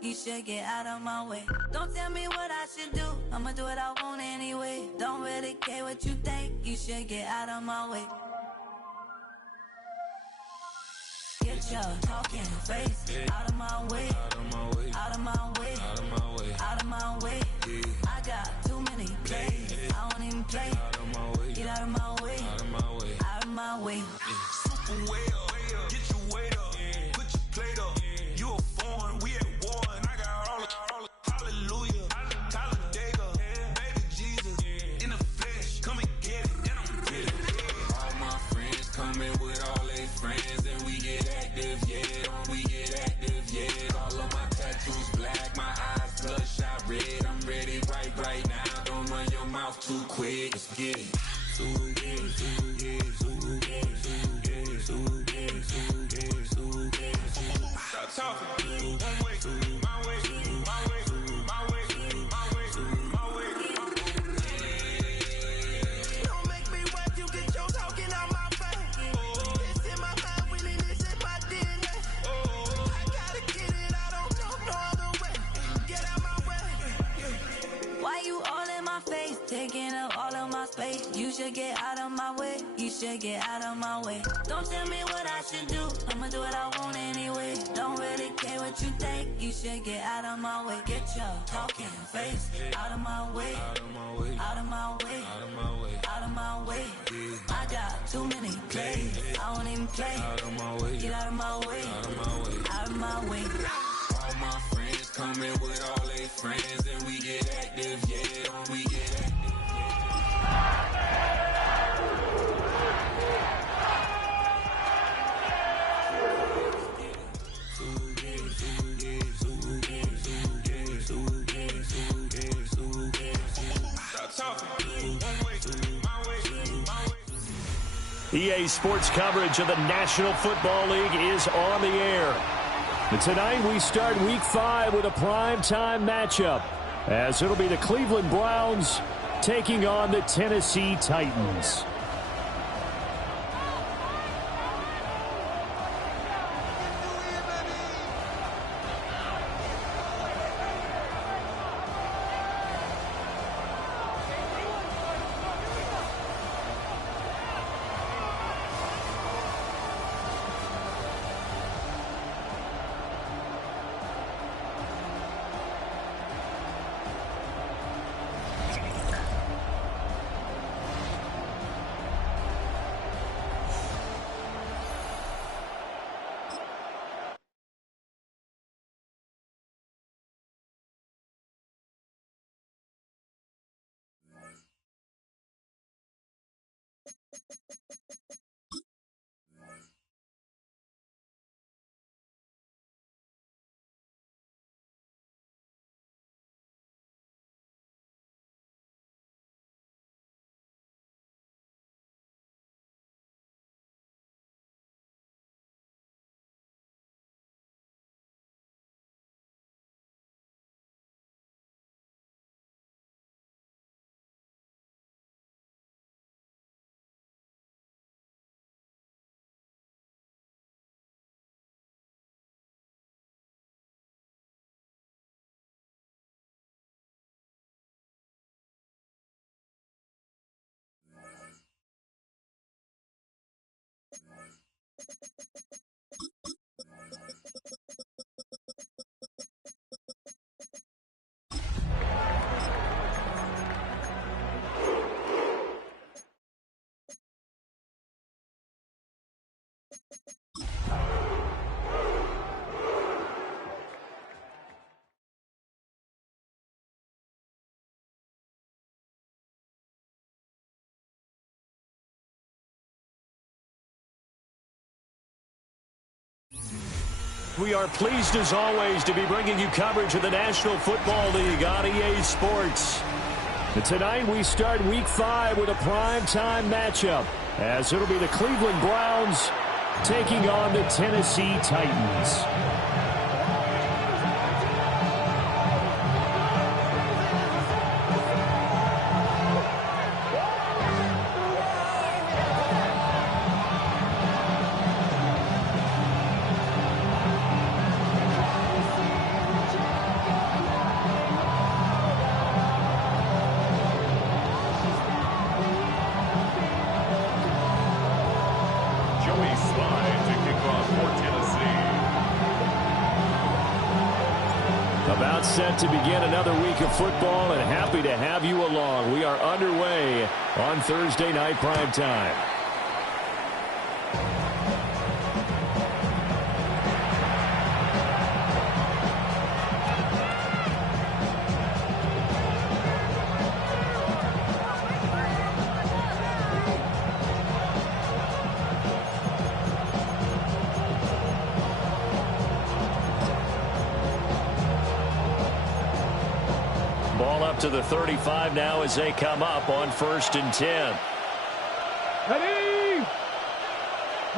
you should get out of my way. Don't tell me what I should do, I'ma do what I want anyway. Don't really care what you think, you should get out of my way. Get your talking face out of my way, out of my way, out of my way, out of my way, out of my way. I got too many plays, I don't even play. Out of my way, get out of my way, out of my way, out of my way. Super way up, get your weight up, put your plate up. You a foreign, we at war, and I got all the hallelujah, Talladega, baby Jesus, in the flesh, come and get it, and I'm get it. All my friends coming with all their friends, and we get active, yeah, we get active, yeah. All of my tattoos black, my eyes bloodshot red. I'm ready right now. Don't run your mouth too quick. Let's get it. Stop talking. One way, my way, my way, my way, my way, my way. Don't make me watch you get your talking out my face. It's in my mind, winning this in my DNA. I gotta get it, I don't know no other way. Get out my way. Why you all in my face, taking up all of my space? You should get out of my way, you should get out of my way. Don't tell me what I should do, I'ma do what I want anyway. Don't really care what you think, you should get out of my way. Get your talking face out of my way, out of my way, out of my way, out of my way, out of my way. I got too many plays, I don't even play. Out of my way, get out of my way, out of my way, out of my way. All my friends coming with all their friends, and we get active, yeah, we get active. EA Sports coverage of the National Football League is on the air. And tonight we start Week 5 with a primetime matchup, as it'll be the Cleveland Browns taking on the Tennessee Titans. We are pleased, as always, to be bringing you coverage of the National Football League on EA Sports. And tonight we start Week 5 with a primetime matchup, as it'll be the Cleveland Browns taking on the Tennessee Titans. About set to begin another week of football, and happy to have you along. We are underway on Thursday night primetime. Ball up to the 35 now as they come up on 1st and 10. Ready?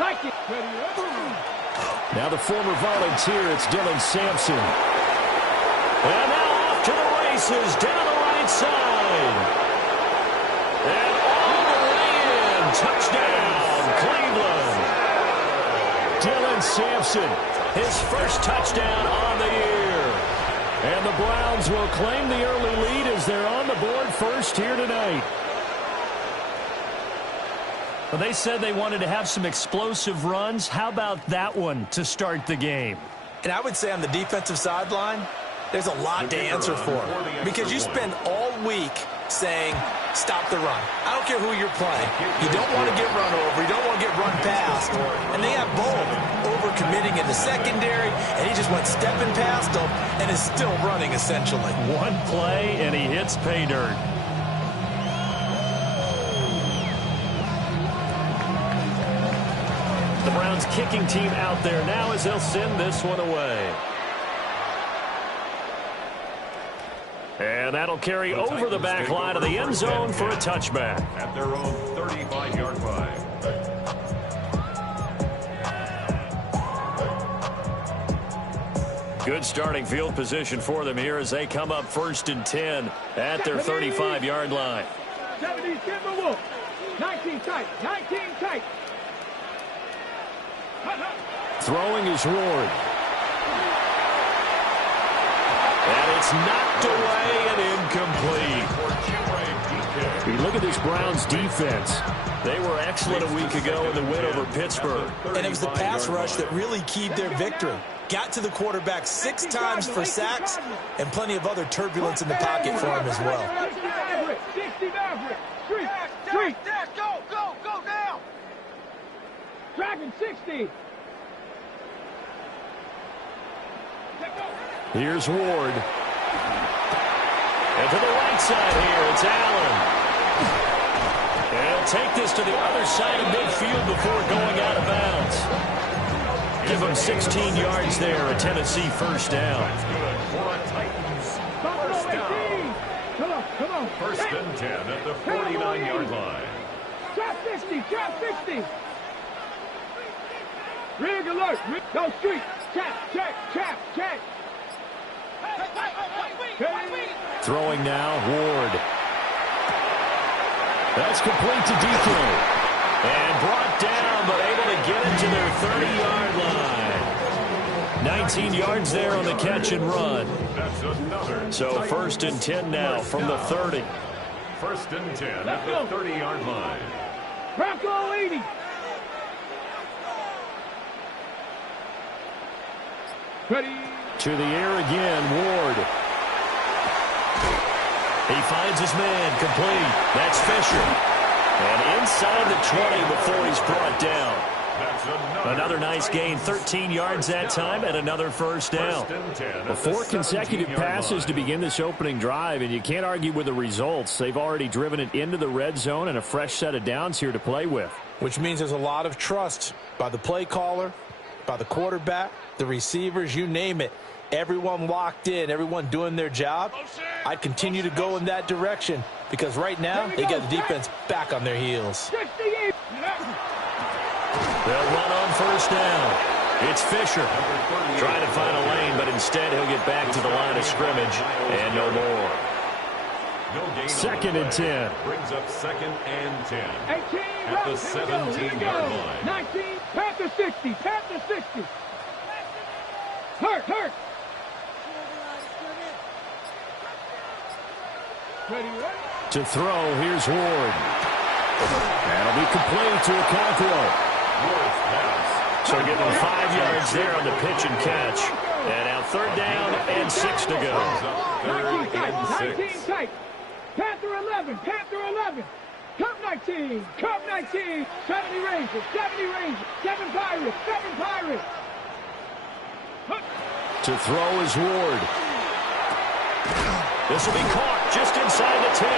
Like it. Ready. Now the former volunteer, it's Dylan Sampson. And now off to the races down the right side. And all the way in. Touchdown, Cleveland. Dylan Sampson, his first touchdown on the year. And the Browns will claim the early lead as they're on the board first here tonight. Well, they said they wanted to have some explosive runs. How about that one to start the game? And I would say on the defensive sideline, there's a lot to answer for. Because you spend all week saying, stop the run. I don't care who you're playing. You don't want to get run over. You don't want to get run past. And they have both. Over-committing in the secondary, and he just went stepping past them and is still running, essentially. One play, and he hits pay dirt. The Browns kicking team out there now as they'll send this one away. And that'll carry over the back line of the end zone for a touchback. At their own 35-yard line. Good starting field position for them here as they come up 1st and 10 at their 35-yard line. 70, give the wolf. 19 tight. 19 tight. Throwing is Ward. And it's knocked away and incomplete. You look at this Browns defense. They were excellent a week ago in the win over Pittsburgh. And it was the pass rush that really keyed their victory. Got to the quarterback 6 times for sacks and plenty of other turbulence in the pocket for him as well. 60 Maverick. Street. Go down. Dragon 60. Here's Ward. And to the right side here, it's Allen. And he'll take this to the other side of midfield before going out of bounds. Give him 16 yards there, a Tennessee first down. That's good for a Titans first down. Come on. 1st and 10 at the 49-yard line. Trap 60. Rig alert. Go street. Check. Throwing now, Ward. That's complete to Decoy. And brought down, but able to get it to their 30-yard line. 19 yards there on the catch and run. That's another. So 1st and 10 now from the 30. 1st and 10 at the 30-yard line. Bronco 80. Ready. To the air again, Ward. He finds his man, complete. That's Fisher. And inside the 20 before he's brought down. Another nice gain, 13 yards that time, and another first down. 4 consecutive passes to begin this opening drive, and you can't argue with the results. They've already driven it into the red zone and a fresh set of downs here to play with. Which means there's a lot of trust by the play caller, by the quarterback, the receivers, you name it. Everyone locked in, everyone doing their job. I'd continue to go in that direction because right now they got the defense back on their heels. They'll run on first down. It's Fisher trying to find a lane, but instead he'll get back to the line of scrimmage and no more. 2nd and 10. Brings up 2nd and 10. 18. At the 17-yard line. 19. Panther 60. Hurt. To throw, here's Ward. That'll be complete to Okonkwo. So getting 5 yards there on the pitch and catch. And now 3rd down and 6 to go. 19 tight, 19 tight. Panther 11, Panther 11. Cup 19, Cup 19. 70 Rangers, 7 Pirates, 7 Pirates. To throw is Ward. This will be caught just inside the 10.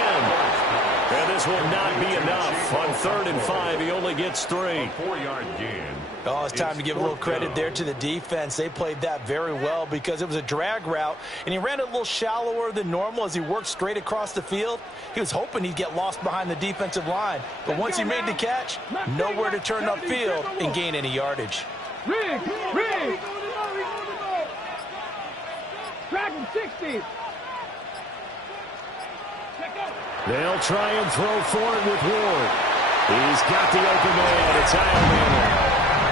And this will not be enough. On 3rd and 5, he only gets 3. 4-yard gain. Oh, it's time to give a little credit there to the defense. They played that very well because it was a drag route, and he ran it a little shallower than normal as he worked straight across the field. He was hoping he'd get lost behind the defensive line, but once he made the catch, nowhere to turn upfield and gain any yardage. Rig! Dragon 60. They'll try and throw for it with Ward. He's got the open man. It's Ironman.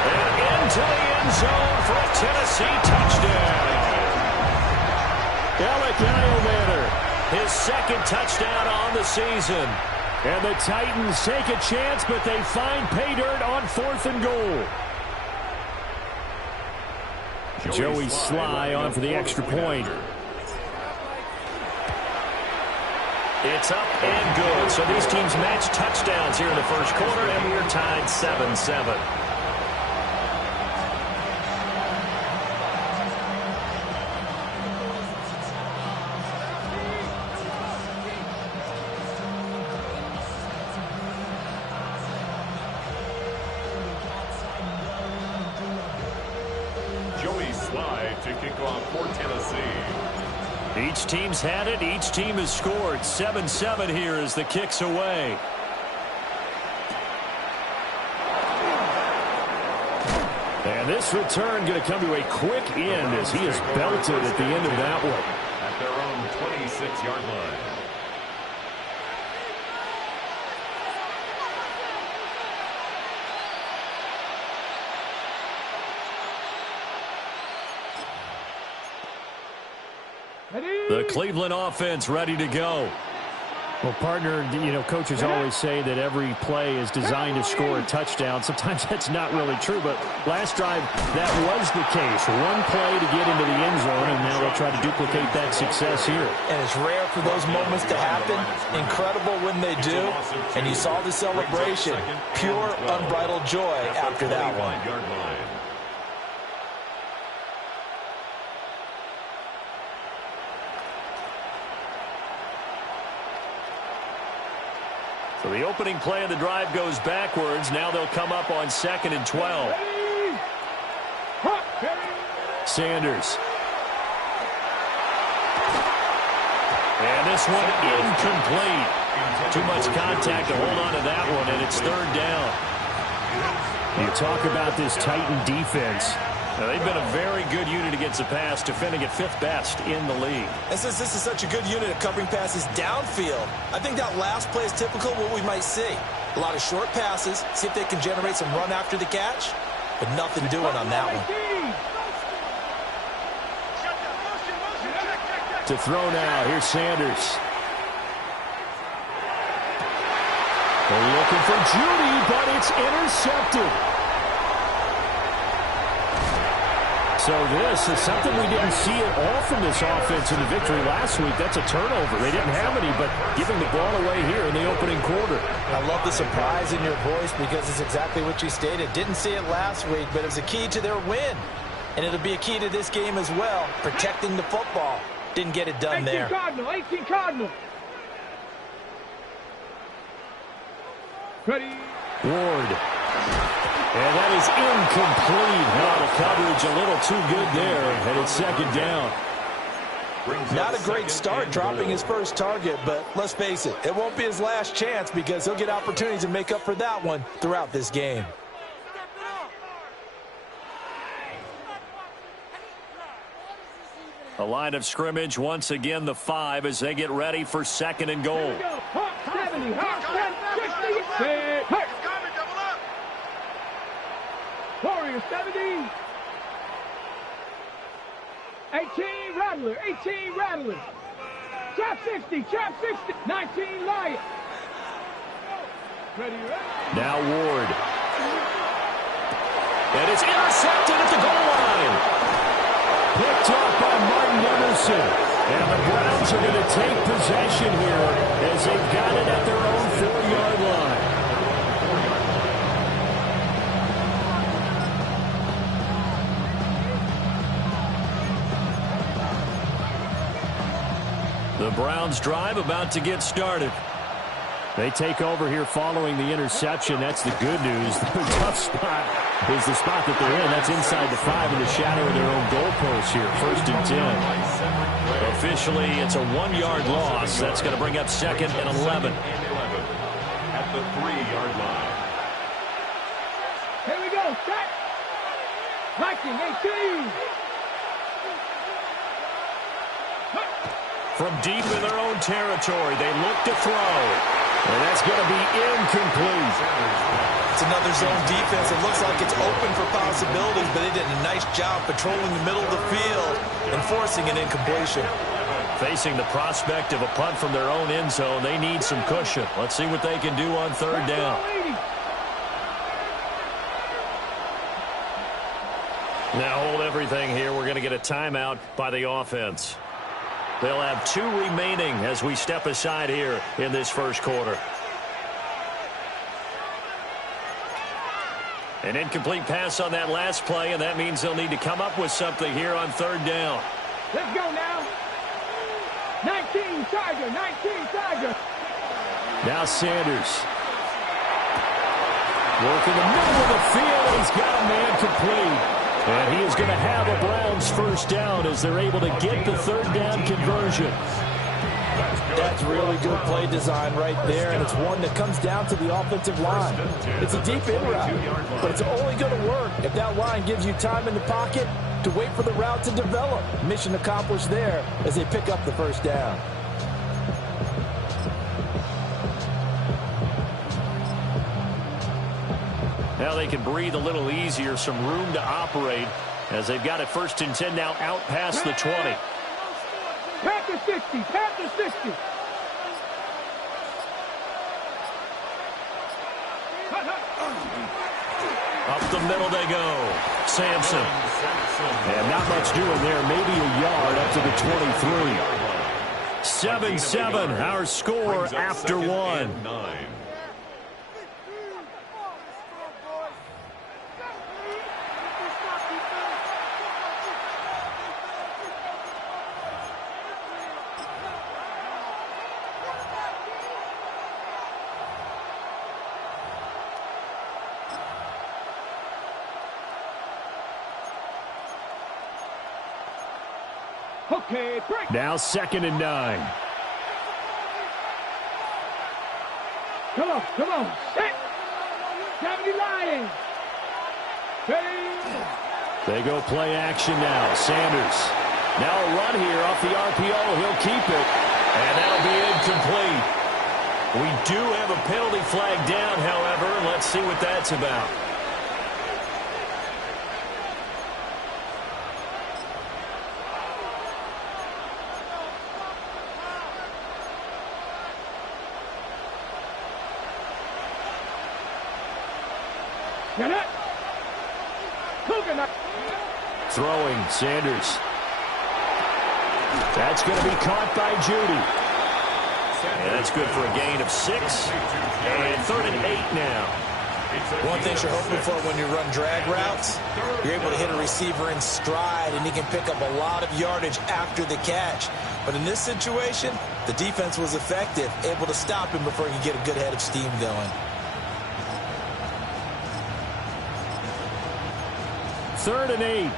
And into the end zone for a Tennessee touchdown. Alec Ironman, his 2nd touchdown on the season. And the Titans take a chance, but they find pay dirt on 4th and goal. Joey Sly on for the extra point. It's up and good. So these teams match touchdowns here in the 1st quarter, and we're tied 7-7. Joey Sly to kick off for Tennessee. Each team's had it. Each team has scored. 7-7 here as the kick's away. And this return going to come to a quick end as he is belted at the end of that one. At their own 26-yard line. The Cleveland offense ready to go. Well, partner, coaches always say that every play is designed to score a touchdown. Sometimes that's not really true, but last drive, that was the case. One play to get into the end zone, and now they'll try to duplicate that success here. And it's rare for those moments to happen. Incredible when they do. And you saw the celebration. Pure, unbridled joy after that one. So the opening play of the drive goes backwards. Now they'll come up on 2nd and 12. Sanders. And this one incomplete. Too much contact to hold on to that one, and it's 3rd down. You talk about this Titan defense. Now, they've been a very good unit against the pass, defending at 5th best in the league. And since this is such a good unit of covering passes downfield, I think that last play is typical of what we might see. A lot of short passes, see if they can generate some run after the catch, but nothing doing on that one. To throw now, here's Sanders. They're looking for Judy, but it's intercepted. So this is something we didn't see at all from this offense in the victory last week. That's a turnover. They didn't have any, but giving the ball away here in the opening quarter. I love the surprise in your voice because it's exactly what you stated. Didn't see it last week, but it was a key to their win. And it'll be a key to this game as well, protecting the football. Didn't get it done there. 18 Cardinal. Ready. Ward. And that is incomplete. Now the coverage a little too good there, and it's 2nd down. Not a great start dropping his first target, but let's face it, it won't be his last chance because he'll get opportunities to make up for that one throughout this game. A line of scrimmage, once again, the 5 as they get ready for 2nd and goal. 70, 60, Warriors 70. 18 Rattler, 18 Rattler. Chop 60, 19 Lion. Ready. Now Ward. And it's intercepted at the goal line. Picked off by Martin Emerson. And the Browns are going to take possession here as they've got it at their own 4-yard line. The Browns drive about to get started. They take over here following the interception. That's the good news. The tough spot is the spot that they're in. That's inside the 5 in the shadow of their own goalpost here. 1st and 10. Officially, it's a 1-yard loss. That's going to bring up 2nd and 11. At the 3-yard line. Here we go. Set. Viking 18. From deep in their own territory, they look to throw. And that's going to be incomplete. It's another zone defense. It looks like it's open for possibilities, but they did a nice job patrolling the middle of the field and forcing an incompletion. Facing the prospect of a punt from their own end zone, they need some cushion. Let's see what they can do on 3rd down. Now hold everything here. We're going to get a timeout by the offense. They'll have 2 remaining as we step aside here in this 1st quarter. An incomplete pass on that last play, and that means they'll need to come up with something here on 3rd down. Let's go now. 19 Tiger, 19 Tiger. Now Sanders. Working the middle of the field, and he's got a man complete. And he is going to have a Browns 1st down as they're able to get the 3rd down conversion. That's really good play design right there, and it's one that comes down to the offensive line. It's a deep in route, but it's only going to work if that line gives you time in the pocket to wait for the route to develop. Mission accomplished there as they pick up the 1st down. Now they can breathe a little easier, some room to operate as they've got it 1st and 10 now out past the 20. Panther 60, Panther 60. Up the middle they go. Sampson. And not much doing there, maybe a yard up to the 23. 7-7, our score after 1. Okay, break. Now 2nd and 9. Come on. Set. 70 Lions. Ready. They go play action now. Sanders. Now a run here off the RPO. He'll keep it. And that'll be incomplete. We do have a penalty flag down, however. Let's see what that's about. Throwing, Sanders. That's going to be caught by Judy. And that's good for a gain of 6. And 3rd and 8 now. One thing you're hoping for when you run drag routes, you're able to hit a receiver in stride, and he can pick up a lot of yardage after the catch. But in this situation, the defense was effective, able to stop him before he could get a good head of steam going. 3rd and 8.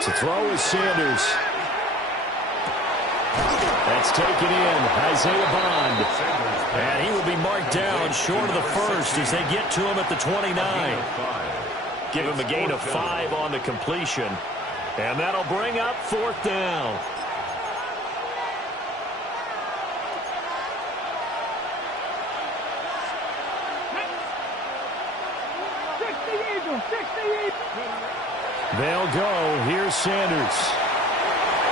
To throw is Sanders. That's taken in. Isaiah Bond. And he will be marked down short of the 1st as they get to him at the 29. Give him a gain of 5 on the completion. And that'll bring up 4th down. They'll go. Here's Sanders.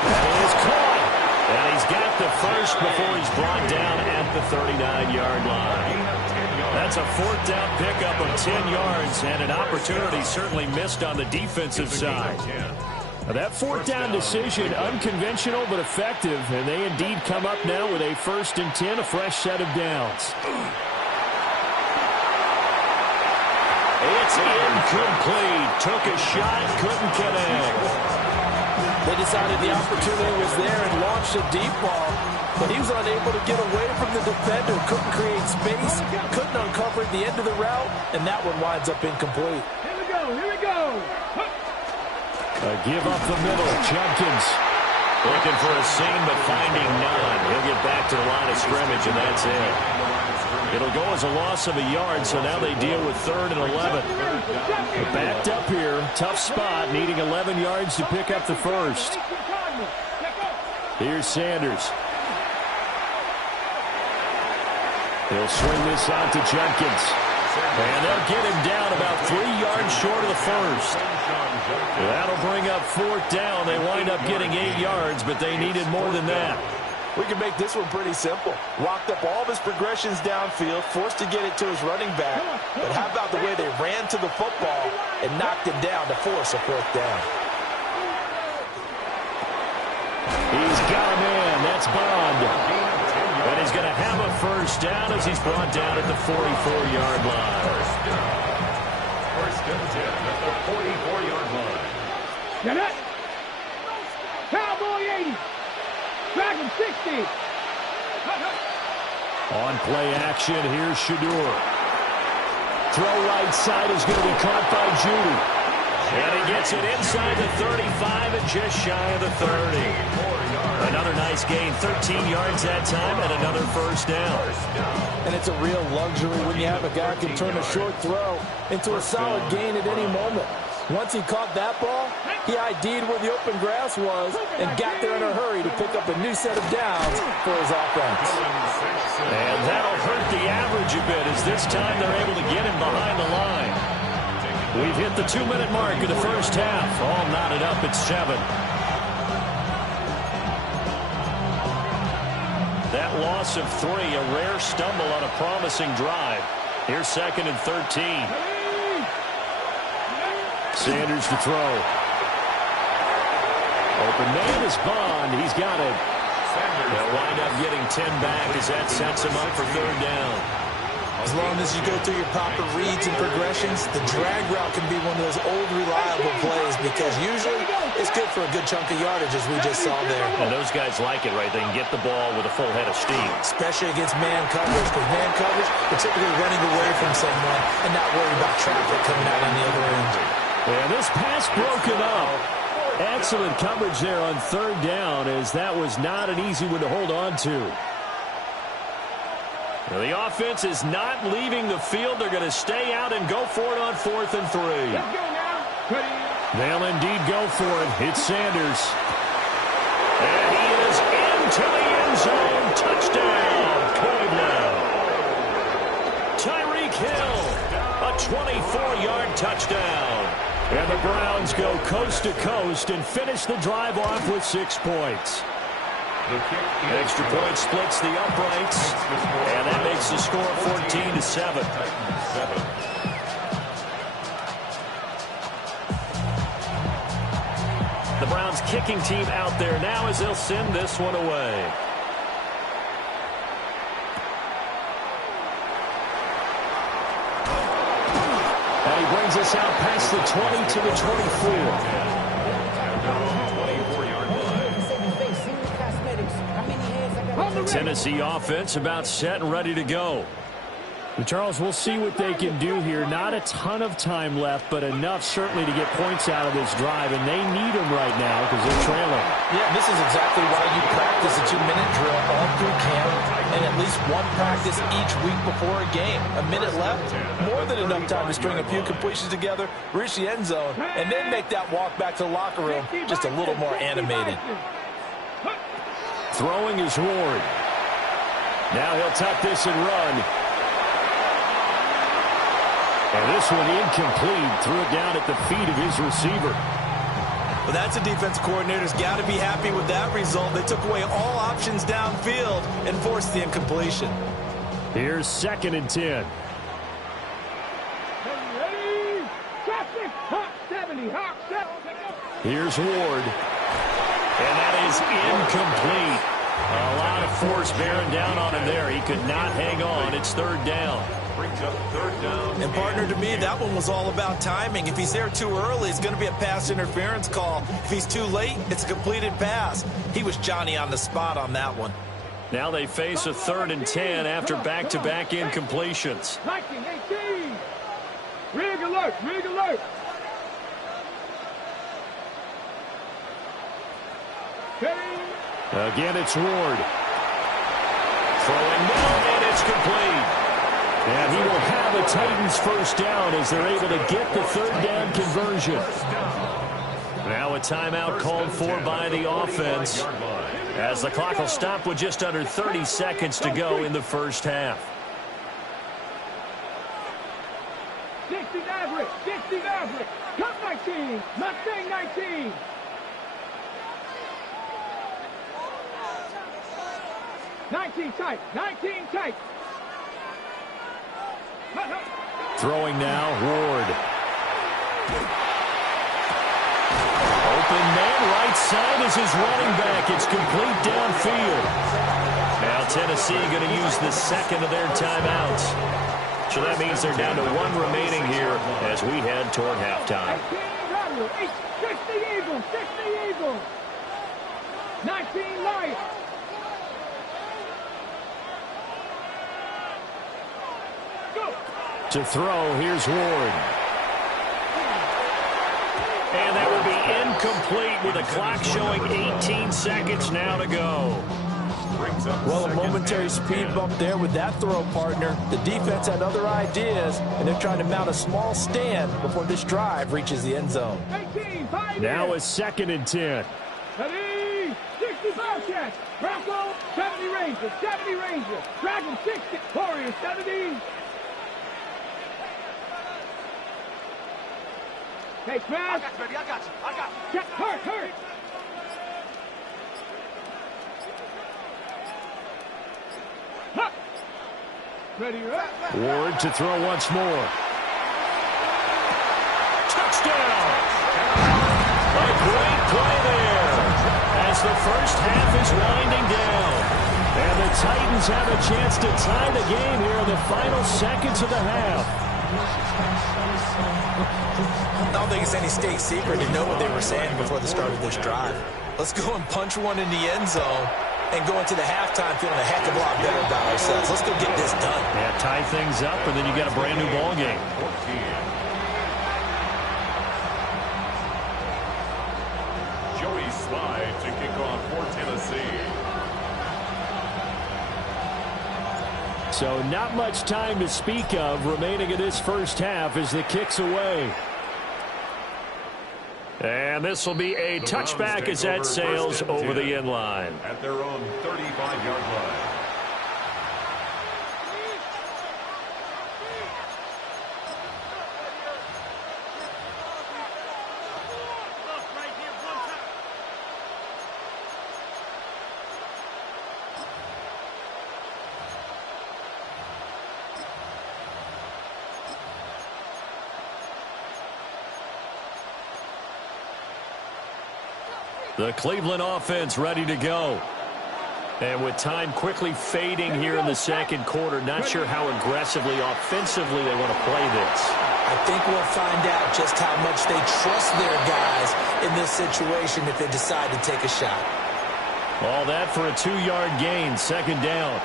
That is caught. And he's got the 1st before he's brought down at the 39-yard line. That's a fourth down pickup of 10 yards and an opportunity certainly missed on the defensive side. Now that fourth down decision, unconventional but effective, and they indeed come up now with a 1st and 10, a fresh set of downs. It's incomplete. Took a shot, couldn't connect. They decided the opportunity was there and launched a deep ball, but he was unable to get away from the defender, couldn't create space, couldn't uncover the end of the route, and that one winds up incomplete. Here we go, here we go. A give up the middle, Jenkins. Looking for a seam, but finding none. He'll get back to the line of scrimmage, and that's it. It'll go as a loss of a yard, so now they deal with 3rd and 11. They're backed up here, tough spot, needing 11 yards to pick up the first. Here's Sanders. He'll swing this out to Jenkins. And they'll get him down about 3 yards short of the first. That'll bring up 4th down. They wind up getting 8 yards, but they needed more than that. We can make this one pretty simple. Walked up all of his progressions downfield, forced to get it to his running back. But how about the way they ran to the football and knocked him down to force a 4th down? He's got him in. That's Bond. And he's going to have a 1st down as he's brought down at the 44-yard line. First and 10 at the 44-yard line. Get it. Cowboy 80. Dragon 60. On play action, here's Shadur. Throw right side is going to be caught by Judy. And he gets it inside the 35 and just shy of the 30. Another nice gain, 13 yards that time, and another 1st down. And it's a real luxury when you have a guy who can turn a short throw into a solid gain at any moment. Once he caught that ball, he ID'd where the open grass was and got there in a hurry to pick up a new set of downs for his offense. And that'll hurt the average a bit as this time they're able to get him behind the line. We've hit the 2-minute mark of the first half. All knotted up at 7. That loss of 3, a rare stumble on a promising drive. Here's 2nd and 13. Sanders to throw. Open man is Bond. He's got it. They'll wind up getting 10 back as that sets him up for 3rd down. As long as you go through your proper reads and progressions, the drag route can be one of those old reliable plays because usually it's good for a good chunk of yardage as we just saw there. And those guys like it, right? They can get the ball with a full head of steam. Especially against man coverage, because man coverage, they're typically running away from someone and not worried about traffic coming out on the other end. And this pass broken up. Excellent coverage there on 3rd down as that was not an easy one to hold on to. Now the offense is not leaving the field. They're going to stay out and go for it on 4th and 3. Let's go now. They'll indeed go for it. It's Sanders. And he is into the end zone. Touchdown, Cleveland. Tyreek Hill, a 24-yard touchdown. And the Browns go coast to coast and finish the drive off with 6 points. Extra point splits the uprights, and that makes the score 14-7. The Browns kicking team out there now as they'll send this one away. And he brings us out past the 20 to the 24. Tennessee offense about set and ready to go. And Charles, we'll see what they can do here. Not a ton of time left, but enough certainly to get points out of this drive, and they need them right now because they're trailing. Yeah, this is exactly why you practice a 2-minute drill all through camp and at least one practice each week before a game. A minute left, more than enough time to string a few completions together, reach the end zone, and then make that walk back to the locker room just a little more animated. Throwing is Ward. Now he'll tuck this and run. And this one incomplete. Threw it down at the feet of his receiver. Well, that's a defense coordinator's got to be happy with that result. They took away all options downfield and forced the incompletion. Here's 2nd and 10. 70. Hawk 7. Here's Ward. And that is incomplete. A lot of force bearing down on him there. He could not hang on. It's third down. Brings up third down. And, partner, to me, that one was all about timing. If he's there too early, it's going to be a pass interference call. If he's too late, it's a completed pass. He was Johnny on the spot on that one. Now they face a 3rd and 10 after back-to-back incompletions. 19-18. Rig alert. Rig alert. Again, it's Ward. Throwing middle, and it's complete. And he will have a Titans first down as they're able to get the 3rd down conversion. Now a timeout called for by the offense, as the clock will stop with just under 30 seconds to go in the first half. 60 average. 60 average. Cup 19. Mustang 19. Tight. 19 tight. Throwing now, Ward. Open man, right side is his running back. It's complete downfield. Now Tennessee going to use the second of their timeouts. So that means they're down to 1 remaining here as we head toward halftime. 60 Eagles. 60 Eagles. 19 Lions. To throw, here's Ward. And that will be incomplete with the clock showing 18 seconds now to go. Well, a momentary speed bump there with that throw, partner. The defense had other ideas, and they're trying to mount a small stand before this drive reaches the end zone. 18, now a 2nd and 10. Ready, 60 Bobcats. Bronco, 70 Rangers. 70 Rangers. Dragon 60. Warriors 70. Hey, smash. I got you, baby. I got you. Check. Hurt. Huh. Ready, right? Ward to throw once more. Touchdown! A great play there as the first half is winding down. And the Titans have a chance to tie the game here in the final seconds of the half. I don't think it's any state secret to know what they were saying before the start of this drive. Let's go and punch one in the end zone and go into the halftime feeling a heck of a lot better about ourselves. Let's go get this done. Yeah, tie things up, and then you got a brand new ball game. Joey Slide to kick off for Tennessee. So not much time to speak of remaining in this first half as the kick's away. And this will be a touchback as that sails over the end line. At their own 35-yard line. The Cleveland offense ready to go. And with time quickly fading here in the second quarter, not sure how aggressively, offensively they want to play this. I think we'll find out just how much they trust their guys in this situation if they decide to take a shot. All that for a 2-yard gain, second down.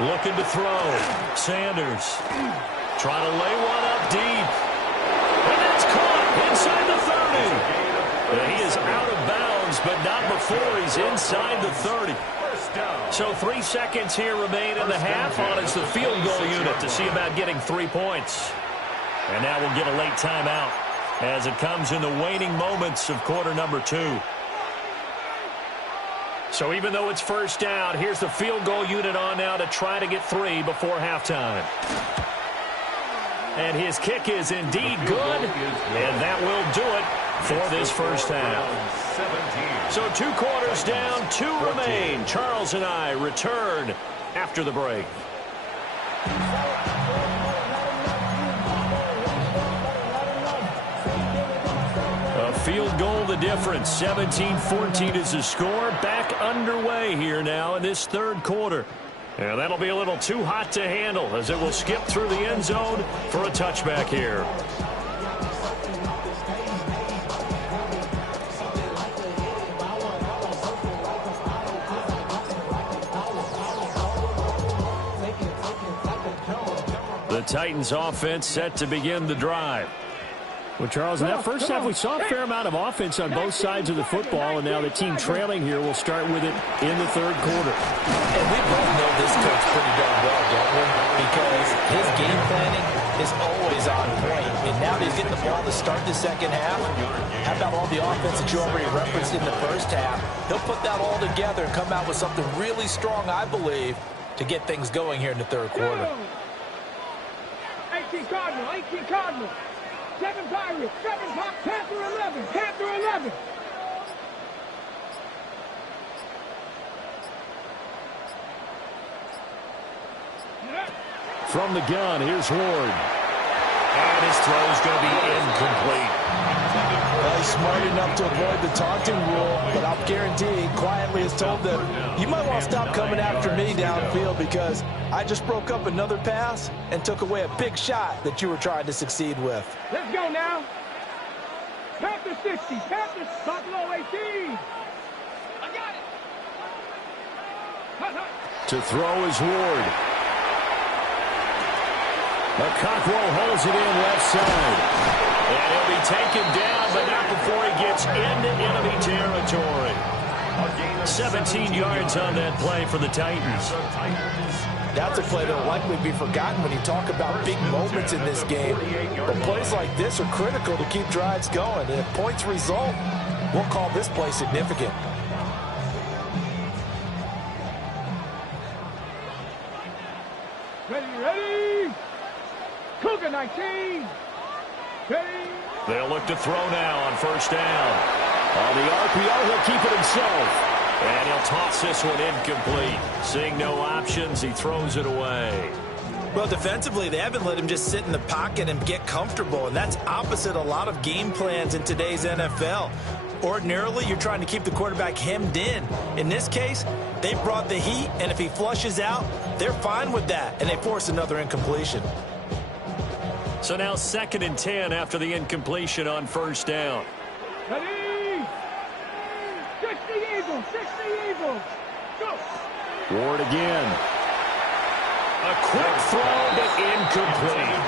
Looking to throw. Sanders. Trying to lay one up deep. And that's caught inside the 30. And he is out of bounds, but not before he's inside the 30. So 3 seconds here remain in the half on as the field goal unit to see about getting 3 points. And now we'll get a late timeout as it comes in the waning moments of quarter number 2. So even though it's first down, here's the field goal unit on now to try to get 3 before halftime. And his kick is indeed good, and that will do it for this first half. So 2 quarters down, 2 remain. Charles and I return after the break. A field goal the difference. 17-14 is the score. Back underway here now in this third quarter. And that'll be a little too hot to handle as it will skip through the end zone for a touchback here. The Titans offense set to begin the drive. Well, Charles, in that first half, we saw a fair amount of offense on both sides of the football, and now the team trailing here will start with it in the third quarter. And we both know this coach pretty darn well, don't we? Because his game planning is always on point. And now he's getting the ball to start the second half. How about all the offense that you already referenced in the first half? He'll put that all together and come out with something really strong, I believe, to get things going here in the third quarter. 18 Cardinal, 18 Cardinal. 7 Pirates, 7 Panther 11, Panther 11. From the gun, here's Ward. And his throw is going to be incomplete. Well, he's smart enough to avoid the taunting rule, but I'll guarantee quietly has told them, you might want to stop coming after me downfield because I just broke up another pass and took away a big shot that you were trying to succeed with. Let's go now. Panther 60, Panther Buffalo 18. I got it. To throw is Ward. Cockrell holds it in left side. And he'll be taken down, but not before he gets into enemy territory. 17 yards on that play for the Titans. That's a play that will likely be forgotten when you talk about big moments in this game. But plays like this are critical to keep drives going. And if points result, we'll call this play significant. Ready. Cougar 19. Ready. They'll look to throw now on first down. On the RPO, he'll keep it himself. And he'll toss this one incomplete. Seeing no options, he throws it away. Well, defensively, they haven't let him just sit in the pocket and get comfortable, and that's opposite a lot of game plans in today's NFL. Ordinarily, you're trying to keep the quarterback hemmed in. In this case, they brought the heat, and if he flushes out, they're fine with that, and they force another incompletion. So now 2nd and 10 after the incompletion on first down. Ready. 60 Eagles, 60 Eagles. Go. Ward again. A quick throw, but incomplete.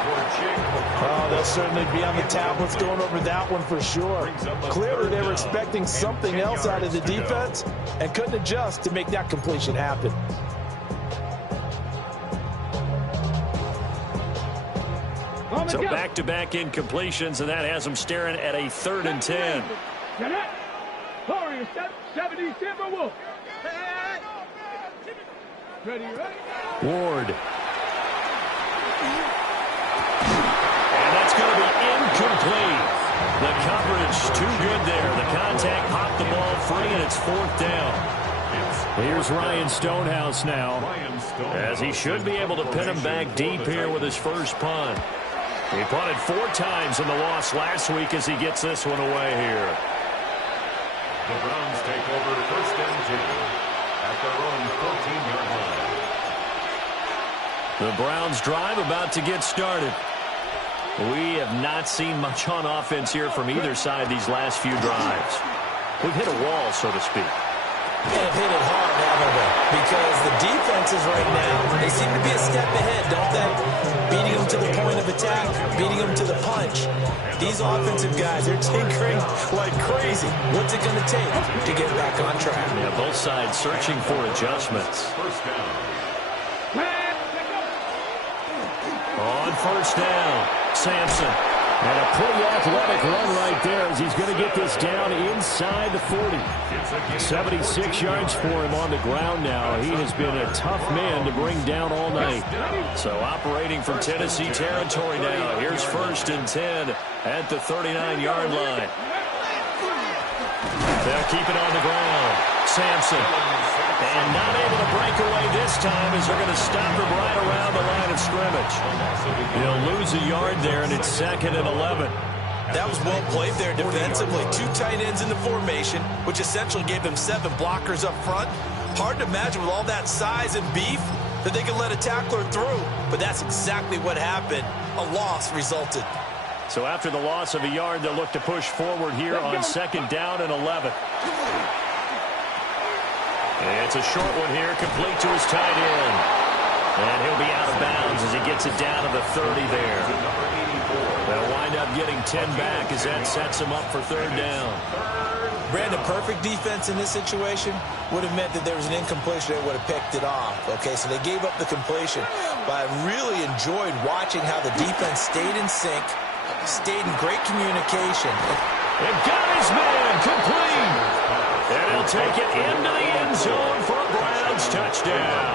Oh, they'll certainly be on the tablets going over that one for sure. Clearly, they were expecting something else out of the defense and couldn't adjust to make that completion happen. So back-to-back incompletions, and that has them staring at a 3rd and 10. Warriors, 70 Timberwolves. Ready. Ward. And that's going to be incomplete. The coverage too good there. The contact popped the ball free, and it's 4th down. Here's Ryan Stonehouse now, as he should be able to pin him back deep here with his first punt. He punted 4 times in the loss last week as he gets this one away here. The Browns take over 1st and 10 at their own 14-yard line. The Browns drive about to get started. We have not seen much on offense here from either side these last few drives. We've hit a wall, so to speak. And hit it hard, haven't we? Because the defenses right now, they seem to be a step ahead, don't they? Beating them to the point of attack, beating them to the punch. These offensive guys, they're tinkering like crazy. What's it going to take to get back on track? Yeah, both sides searching for adjustments. First down. On first down, Sampson. And a pretty athletic run right there as he's going to get this down inside the 40. 76 yards for him on the ground now. He has been a tough man to bring down all night. So operating from Tennessee territory now. Here's 1st and 10 at the 39-yard line. They'll keep it on the ground. Sampson. And not able to break away this time as they're going to stop him right around the line of scrimmage. He'll lose a yard there, and it's 2nd and 11. That was well played there defensively. 2 tight ends in the formation, which essentially gave them 7 blockers up front. Hard to imagine with all that size and beef that they could let a tackler through. But that's exactly what happened. A loss resulted. So after the loss of a yard, they'll look to push forward here on 2nd down and 11. It's a short one here, complete to his tight end. And he'll be out of bounds as he gets it down to the 30 there. They'll wind up getting 10 back as that sets him up for 3rd down. Brandon, perfect defense in this situation would have meant that there was an incompletion. They would have picked it off. Okay, so they gave up the completion. But I really enjoyed watching how the defense stayed in sync, stayed in great communication. And got his man complete. And he'll take it into the end zone for a Browns touchdown.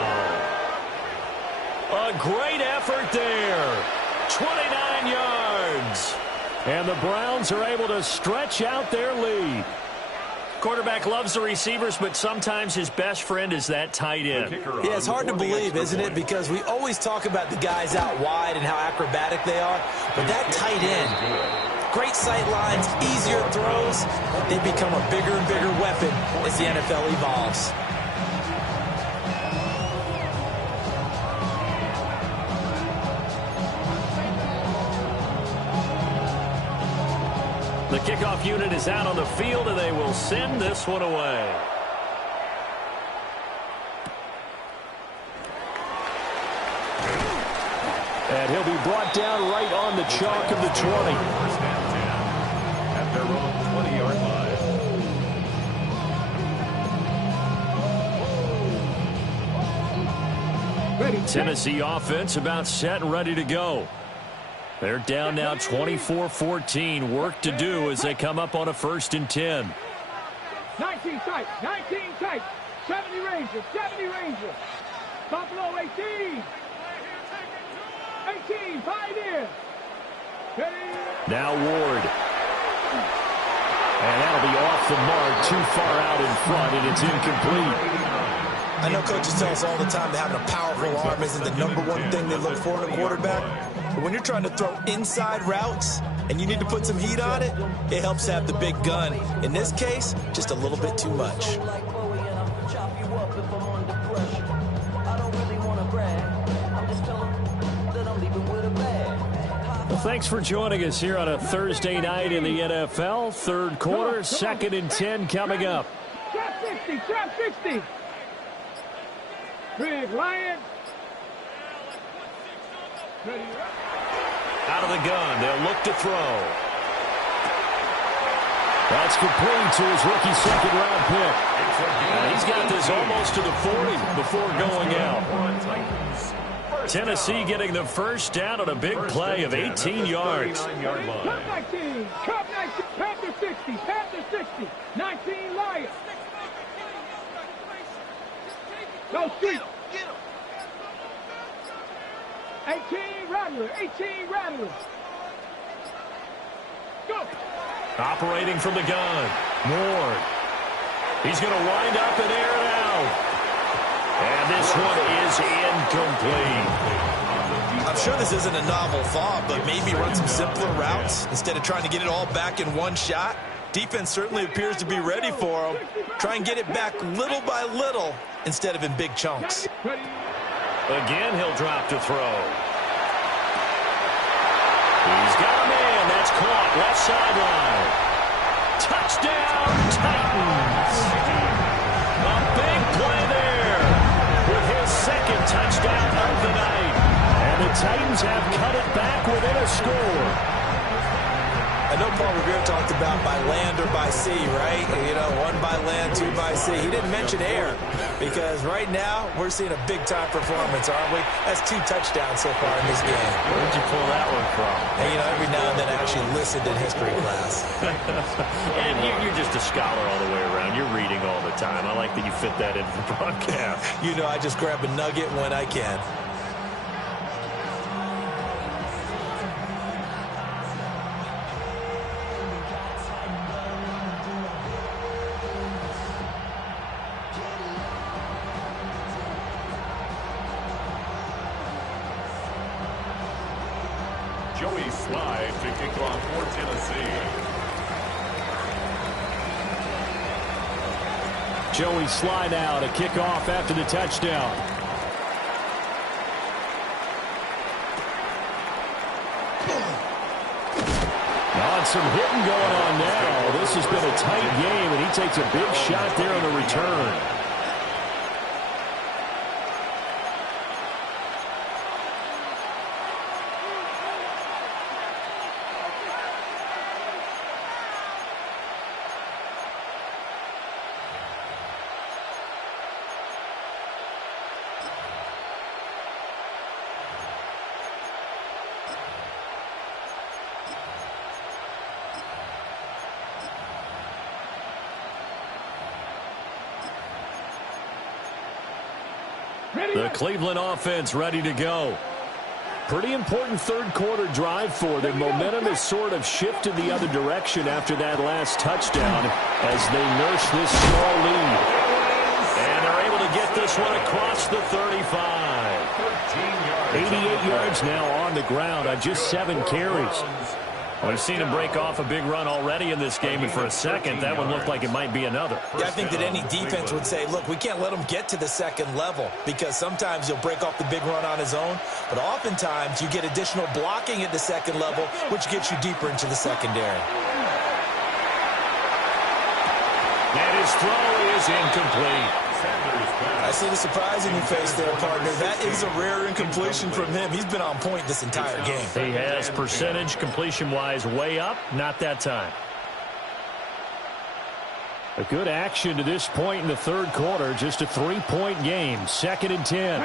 A great effort there. 29 yards. And the Browns are able to stretch out their lead. Quarterback loves the receivers, but sometimes his best friend is that tight end. Yeah, it's hard to believe, isn't it? Because we always talk about the guys out wide and how acrobatic they are. But that tight end, great sight lines, easier throws, they become a bigger and bigger weapon as the NFL evolves. The kickoff unit is out on the field, and they will send this one away. And he'll be brought down right on the chalk of the 20. At their own 20-yard line. Tennessee offense about set and ready to go. They're down now 24-14. Work to do as they come up on a 1st and 10. 19 tight, 19 tight. 70 Rangers, 70 Rangers. Buffalo 18. 18, Pioneers. Now Ward. And that'll be off the mark, too far out in front, and it's incomplete. I know coaches tell us all the time that having a powerful arm isn't the #1 thing they look for in a quarterback. But when you're trying to throw inside routes and you need to put some heat on it, it helps to have the big gun. In this case, just a little bit too much. Well, thanks for joining us here on a Thursday night in the NFL. 3rd quarter, 2nd and 10 coming up. Trap 60, trap 60. Big Lion. Out of the gun, they'll look to throw. That's complete to his rookie 2nd-round pick. And he's got this almost to the 40 before going out. Tennessee getting the 1st down on a big play of 18 yards. Cup 19, Cup 19, Panther 60, Panther 60, 19 Lions. No street. 18 Rattler, 18 Rattler. Go. Operating from the gun. Ward. He's going to wind up and air it out. And this one is incomplete. I'm sure this isn't a novel thought, but maybe run some simpler routes instead of trying to get it all back in one shot. Defense certainly appears to be ready for him. Try and get it back little by little instead of in big chunks. Again, he'll drop to throw. He's got a man. That's caught. Left sideline. Touchdown, Titans. A big play there with his 2nd touchdown of the night. And the Titans have cut it back within a score. I know Paul Revere talked about by land or by sea, right? You know, 1 by land, 2 by sea. He didn't mention air because right now we're seeing a big-time performance, aren't we? That's 2 touchdowns so far in this game. Where'd you pull that one from? And, you know, every now and then I actually listened in history class. And you're just a scholar all the way around. You're reading all the time. I like that you fit that into the broadcast. You know, I just grab a nugget when I can. Joey Slide to kick off for Tennessee. Joey Slide out, a kickoff after the touchdown. Some hitting going on now. This has been a tight game, and he takes a big shot there on the return. The Cleveland offense ready to go. Pretty important third quarter drive for them. Momentum has sort of shifted the other direction after that last touchdown as they nurse this small lead. And they're able to get this one across the 35. 88 yards now on the ground on just 7 carries. We've seen him break off a big run already in this game, and for a second, that one looked like it might be another. Yeah, I think that any defense would say, look, we can't let him get to the second level because sometimes he'll break off the big run on his own, but oftentimes you get additional blocking at the second level, which gets you deeper into the secondary. And his throw is incomplete. I see the surprise in your face there, partner. That is a rare incompletion from him. He's been on point this entire game. He has percentage completion-wise way up. Not that time. A good action to this point in the third quarter. Just a 3-point game. 2nd and 10.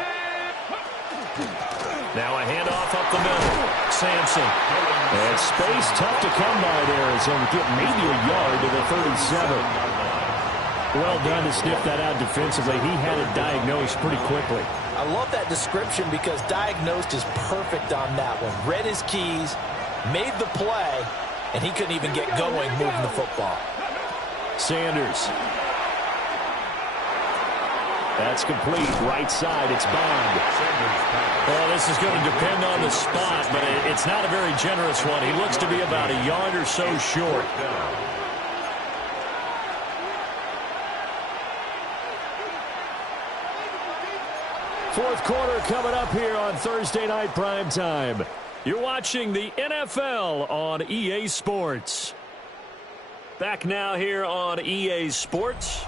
Now a handoff up the middle. Sampson. And space tough to come by there as he'll get maybe a yard to the 37. Well done to sniff that out defensively. He had it diagnosed pretty quickly. I love that description because diagnosed is perfect on that one. Read his keys, made the play, and he couldn't even get going moving the football. Sanders. That's complete. Right side, it's Bond. Well, this is going to depend on the spot, but it's not a very generous one. He looks to be about a yard or so short. Fourth quarter coming up here on Thursday Night Primetime. You're watching the NFL on EA Sports. Back now here on EA Sports.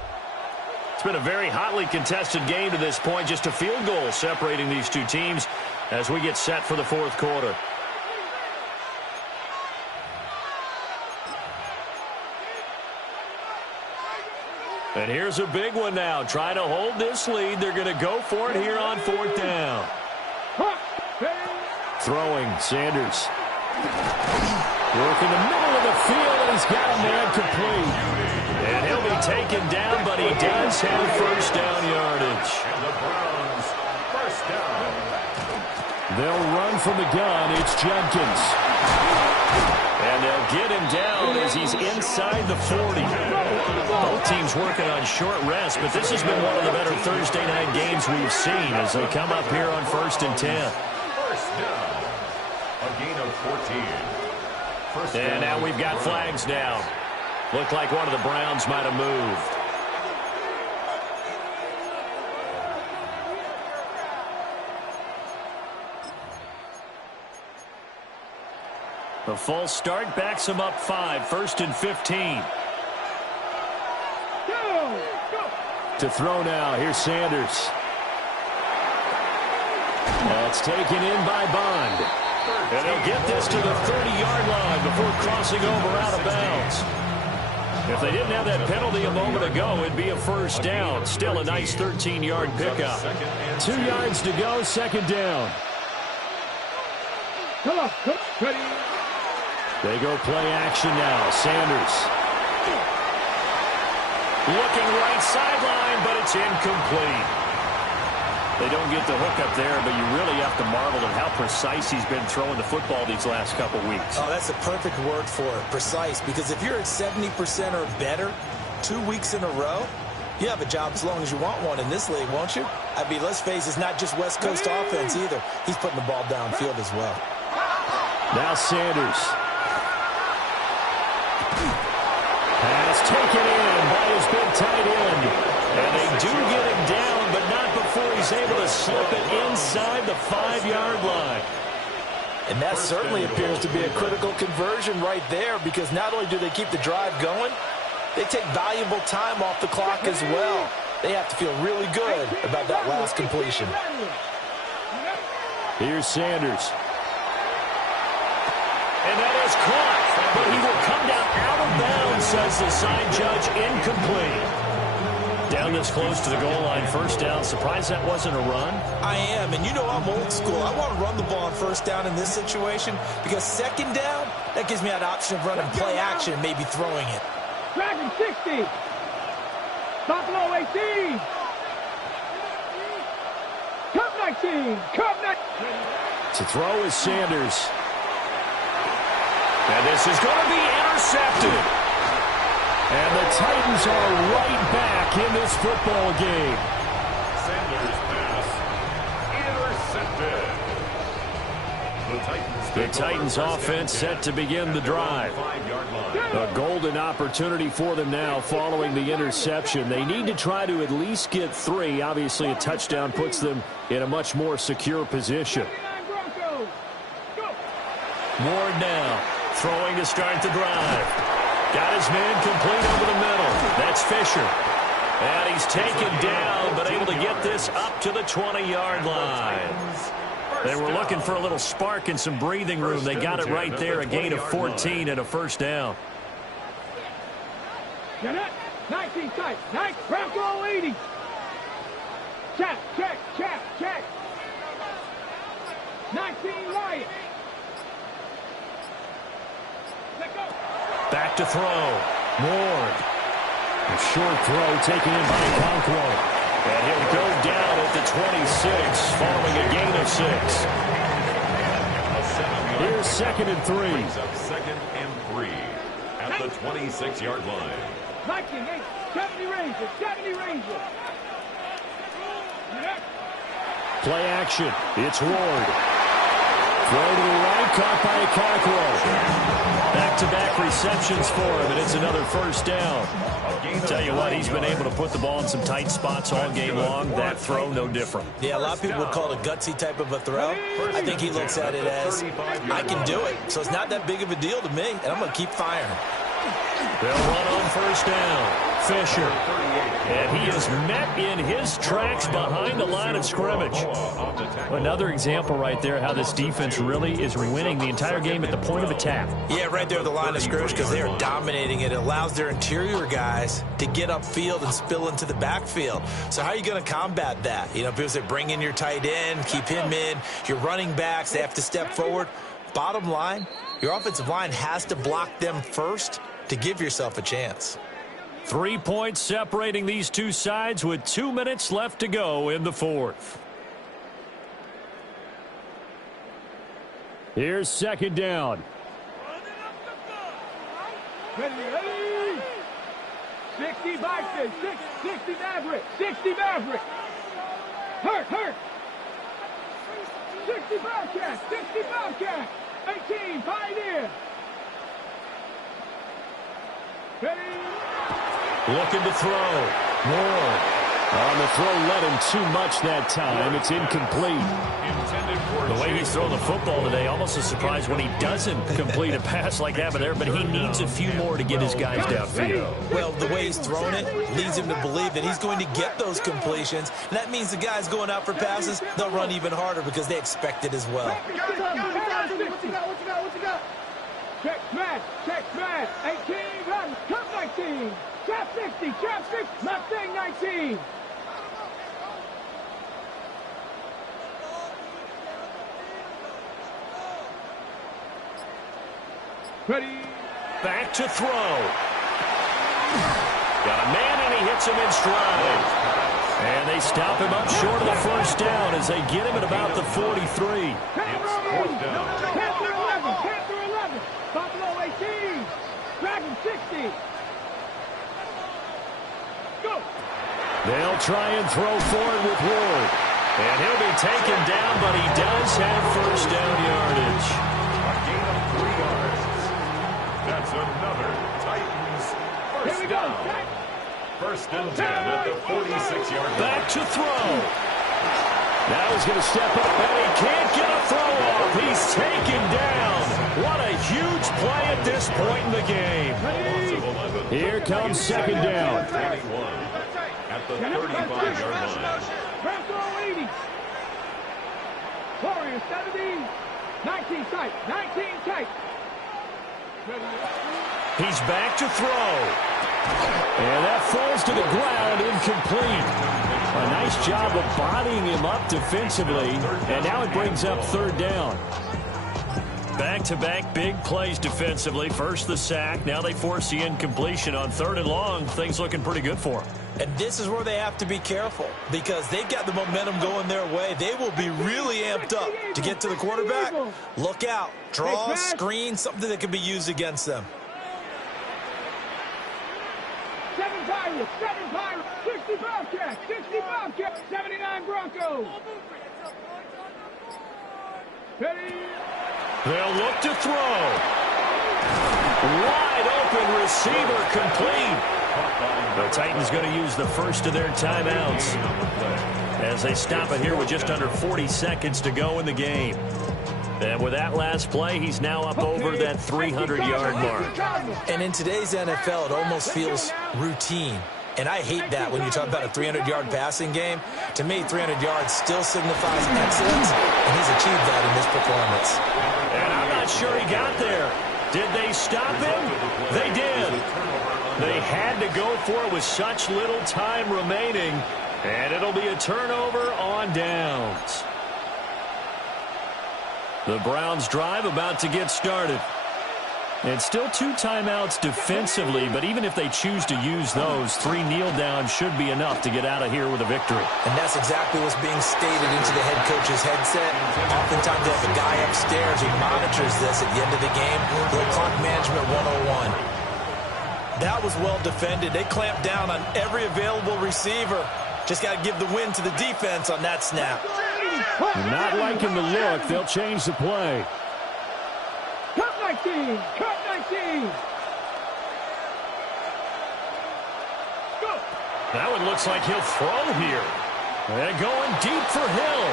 It's been a very hotly contested game to this point. Just a field goal separating these two teams as we get set for the fourth quarter. And here's a big one now. Trying to hold this lead. They're going to go for it here on 4th down. Throwing, Sanders. Work in the middle of the field, and he's got a man complete. And he'll be taken down, but he does have first down yardage. They'll run from the gun. It's Jenkins. And they'll get him down as he's inside the 40. Both teams working on short rest, but this has been one of the better Thursday night games we've seen as they come up here on 1st and 10. First down. A gain of 14. And now we've got flags down. Looked like one of the Browns might have moved. The false start backs him up 5. 1st and 15. To throw now. Here's Sanders. That's taken in by Bond. And he'll get this to the 30-yard line before crossing over out of bounds. If they didn't have that penalty a moment ago, it'd be a first down. Still a nice 13-yard pickup. 2 yards to go, 2nd down. Come on, ready. They go play action now. Sanders. Looking right sideline, but it's incomplete. They don't get the hook up there, but you really have to marvel at how precise he's been throwing the football these last couple weeks. Oh, that's a perfect word for it, precise, because if you're at 70% or better 2 weeks in a row, you have a job as long as you want one in this league, won't you? I mean, let's face it, it's not just West Coast offense either. He's putting the ball downfield as well. Now Sanders. Pass taken in by his big tight end. And they do get him down, but not before he's able to slip it inside the 5-yard line. And that certainly appears to be a critical conversion right there, because not only do they keep the drive going, they take valuable time off the clock as well. They have to feel really good about that last completion. Here's Sanders. And that is caught, but he will come down out of bounds, says the side judge, incomplete. Down this close to the goal line, first down. Surprised that wasn't a run? I am, and you know I'm old school. I want to run the ball on first down in this situation, because second down, that gives me that option of running play action and maybe throwing it. Dragon 60. Buffalo 18. Cup 19. Cup 19. To throw is Sanders. And this is going to be intercepted. And the Titans are right back in this football game. Sanders' pass intercepted. The Titans offense set to begin the drive. A golden opportunity for them now following the interception. They need to try to at least get 3. Obviously, a touchdown puts them in a much more secure position. Ward now throwing to start the drive. Got his man complete over the middle. That's Fisher. And he's taken down, but able to get this up to the 20-yard line. They were looking for a little spark and some breathing room. They got it right there, a gain of 14 and a first down. Get it. 19 tight. 9. Bronco 80. Check, check, check, check. 19 Lions. Let go. Back to throw. Ward. A short throw taken in by Conquo. And he'll go down at the 26 following a gain of 6. Here's 2nd and 3. Up 2nd and 3 at the 26-yard line. 19, 8, 70 Rangers, 70 Rangers. Play action. It's Ward. Throw to the right, caught by Conquo. Back-to-back receptions for him, and it's another first down. Tell you what, he's been able to put the ball in some tight spots all game long. That throw, no different. Yeah, a lot of people would call it a gutsy type of a throw. I think he looks at it as, I can do it. So it's not that big of a deal to me, and I'm going to keep firing. They'll run on first down. Fisher. And he is met in his tracks behind the line of scrimmage. Another example right there how this defense really is winning the entire game at the point of attack. Yeah, right there at the line of scrimmage, because they are dominating it. It allows their interior guys to get upfield and spill into the backfield. So how are you going to combat that? You know, people say bring in your tight end, keep him in. Your running backs, they have to step forward. Bottom line, your offensive line has to block them first to give yourself a chance. 3 points separating these two sides with 2 minutes left to go in the fourth. Here's 2nd down. 60 Vikings, 60 Maverick, 60 Maverick. Hurt. 60 Bobcat, 60 Bobcat. 18 Pioneer. Looking to throw. Ward. On the throw, led him too much that time. It's incomplete. The way he's throwing the football today, almost a surprise when he doesn't complete a pass like that, but he needs a few more to get his guys downfield. Well, the way he's throwing it leads him to believe that he's going to get those completions. And that means the guys going out for passes, they'll run even harder because they expect it as well. What you got? Check smash. 18 run. Cup 19. Trap 60. Mustang 19. Ready. Back to throw. Got a man, and he hits him in stride. And they stop him up short of the first down as they get him at about the 43. Panther 11. Buffalo 18. Dragon 60. Go. They'll try and throw forward with Ward. And he'll be taken down, but he does have first down yardage. another Titans Here first we go. down. First and 10 at the 46-yard line. Back to throw. Now he's going to step up, and he can't get a throw off. He's taken down. What a huge play at this point in the game. Here comes second down. 21 at the 35-yard line. Grab throw 80. Warriors 70. 19 tight. 19 tight. He's back to throw. And that falls to the ground, incomplete. A nice job of bodying him up defensively, and now it brings up third down. Back-to-back big plays defensively. First the sack, now they force the incompletion on third and long. Things looking pretty good for them. And this is where they have to be careful because they've got the momentum going their way. They will be really amped up to get to the quarterback. Look out. Draw, screen, something that can be used against them. 7 Pirates, 65 catch, 65 catch, 79 Broncos. Ready? They'll look to throw. Wide open receiver complete. The Titans going to use the first of their timeouts as they stop it here with just under 40 seconds to go in the game. And with that last play, he's now up over that 300-yard mark. And in today's NFL, it almost feels routine. And I hate that when you talk about a 300-yard passing game. To me, 300 yards still signifies excellence, and he's achieved that in this performance. And I'm not sure he got there. Did they stop him? They did. They had to go for it with such little time remaining, and it'll be a turnover on downs. The Browns drive about to get started. And still 2 timeouts defensively, but even if they choose to use those, 3 kneel downs should be enough to get out of here with a victory. And that's exactly what's being stated into the head coach's headset. Oftentimes they have a guy upstairs who monitors this at the end of the game. Little clock management 101. That was well defended. They clamped down on every available receiver. Just got to give the win to the defense on that snap. Not liking the look. They'll change the play. Cut 19! Cut 19! Go! That one looks like he'll throw here. They're going deep for Hill.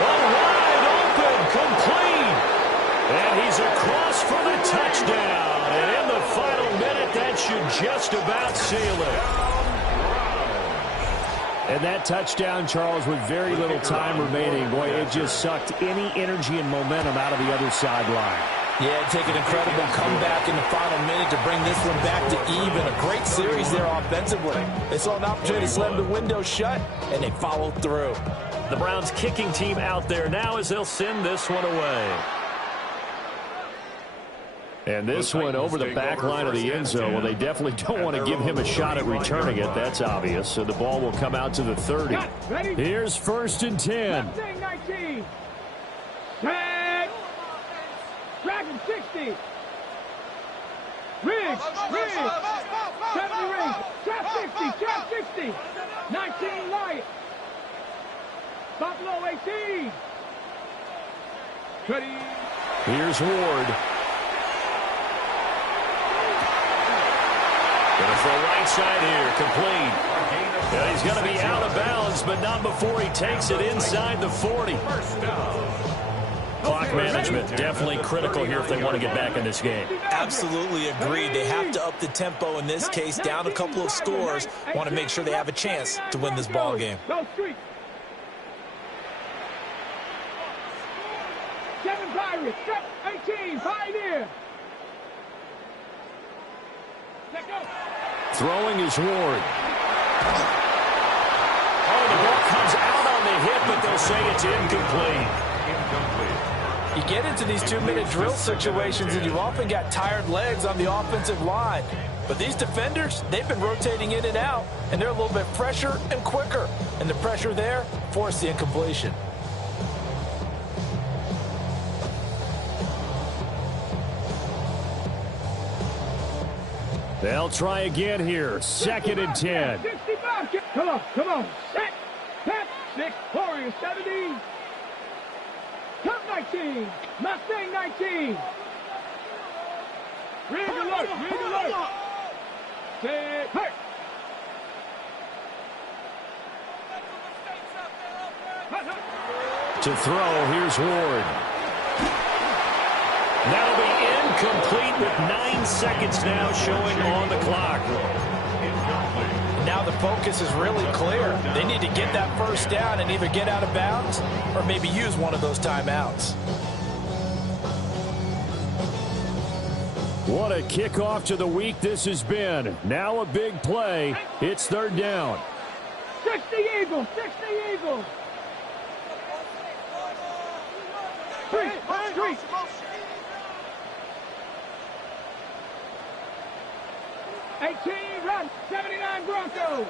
Wide open, complete. And he's across for the touchdown. And in the final minute, that should just about seal it. And that touchdown, Charles, with very little time remaining, boy, it just sucked any energy and momentum out of the other sideline. Yeah, take an incredible comeback in the final minute to bring this one back to even. A great series there offensively. They saw an opportunity to slam the window shut, and they followed through. The Browns kicking team out there now as they'll send this one away. And this one over the back line of the end zone. Well, they definitely don't want to give him a shot at returning it. That's obvious. So the ball will come out to the 30. Here's first and 10. 19. Tag. Dragon 60. Riggs. 70 Riggs. Trap 60. 19 Light. Buffalo 18. Ready. Here's Ward. Going for a right side here, complete. Yeah, he's going to be out of bounds, but not before he takes it inside the 40. Clock management definitely critical here if they want to get back in this game. Absolutely agreed. They have to up the tempo in this case, down a couple of scores. Want to make sure they have a chance to win this ball game. 7 Pirates, 18, Pioneer. Throwing is Ward. Oh, the ball comes out on the hit, but they'll say it's incomplete. You get into these 2-minute drill situations, and you've often got tired legs on the offensive line. But these defenders, they've been rotating in and out, and they're a little bit fresher and quicker. And the pressure there forced the incompletion. They'll try again here. 2nd and 10. 65. Come on. Set. Tap. 6. Warriors 70. Cup 19. Mustang 19. Rig alert. Set. Hey. To throw, here's Ward. That'll be incomplete with 9 seconds now showing on the clock. Now the focus is really clear. They need to get that first down and either get out of bounds or maybe use one of those timeouts. What a kickoff to the week this has been. Now a big play. It's third down. 60 Eagles. 60 Eagles. 3. 18, run, 79 Broncos.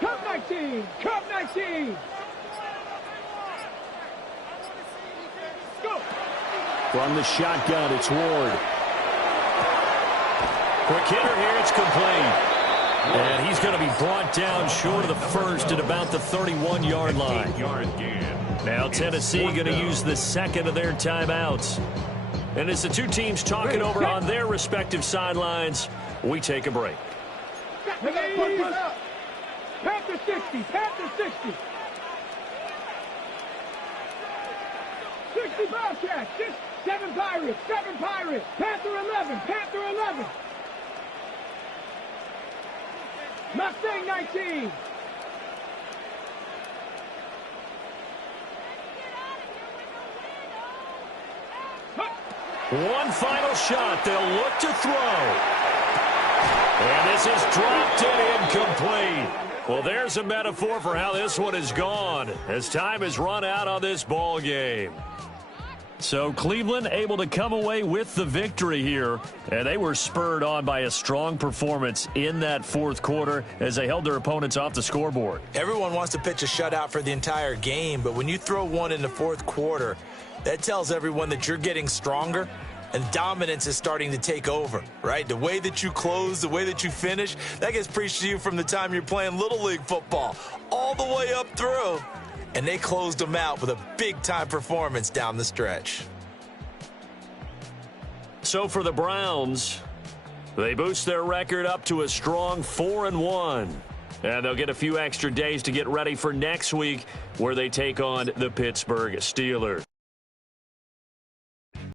Cup 19, Cup 19. Go. From the shotgun, it's Ward. Quick hitter here, it's complete. And he's going to be brought down short of the first at about the 31-yard line. Now Tennessee going to use the second of their timeouts. And as the two teams talking over on their respective sidelines, we take a break. Panther 60, Panther 60. 60 Bobcats, 7 Pirates, 7 Pirates. Panther 11, Panther 11. Mustang 19. One final shot. They'll look to throw. And this is dropped and incomplete. Well, there's a metaphor for how this one is gone as time has run out on this ball game. So Cleveland able to come away with the victory here, and they were spurred on by a strong performance in that fourth quarter as they held their opponents off the scoreboard. Everyone wants to pitch a shutout for the entire game, but when you throw one in the fourth quarter, that tells everyone that you're getting stronger and dominance is starting to take over, right? The way that you close, the way that you finish, that gets preached to you from the time you're playing Little League football all the way up through. And they closed them out with a big-time performance down the stretch. So for the Browns, they boost their record up to a strong 4-1. And they'll get a few extra days to get ready for next week where they take on the Pittsburgh Steelers.